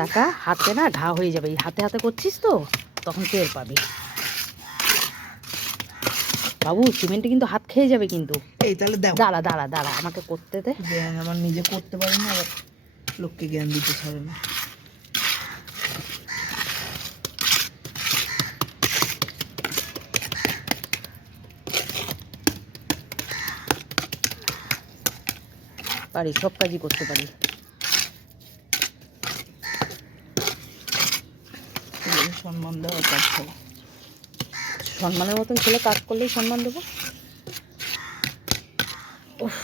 টাকা হাতে না ঘা হয়ে যাবে, এই হাতে হাতে করছিস তো তখন টের পাবি। বাবু সিমেন্টে কিন্তু হাত খেয়ে যাবে কিন্তু। এই তাহলে দাঁড়া দাঁড়া দাঁড়া, আমাকে করতে দে। জ্ঞান আমার নিজে করতে পারি না, আবার লোককে জ্ঞান দিতে ছাড়ে না। পারি, সব কাজই করতে পারি। সম্মান দেওয়ার কাজ করে। সম্মানের মতন ছেলে কাজ করলেই সম্মান দেবো। উফ,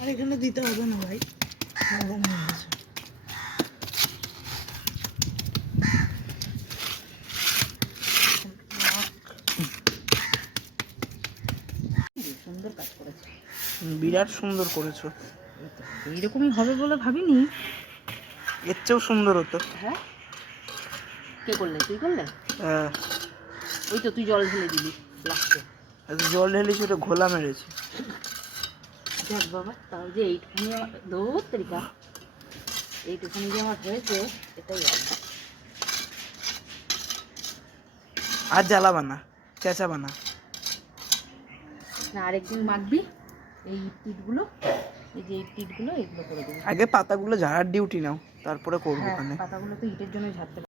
আর এখানে দিতে হবে না ভাই, নরম হয়ে গেছে। সুন্দর কাজ করেছে, বিরাট সুন্দর করেছো। এইরকমই হবে বলে ভাবিনি। এর চেয়েও সুন্দর হতো। হ্যাঁ, কে করলে? তুই করলে? হ্যাঁ, ওই তো তুই জল ঢেলে দিবি লাস্টে। জল ঢেলেছি, ওটা ঘোলা মেরেছি। দেখ বাবা, তাও যে এইটুখানি দৌড় তরিকা, এইটুখানি যে আমার হয়েছে এটাই অনেক। আর জ্বালাবা না, চেঁচাবা না। না, আরেকদিন মাখবি এই টিটগুলো, এই যে এই টিটগুলো, এগুলো করে দেবো। আগে পাতাগুলো ঝাড়ার ডিউটি নাও, তারপরে করবো হ্যাঁ, ওখানে। পাতাগুলো তো ইটের জন্য ঝাড়তে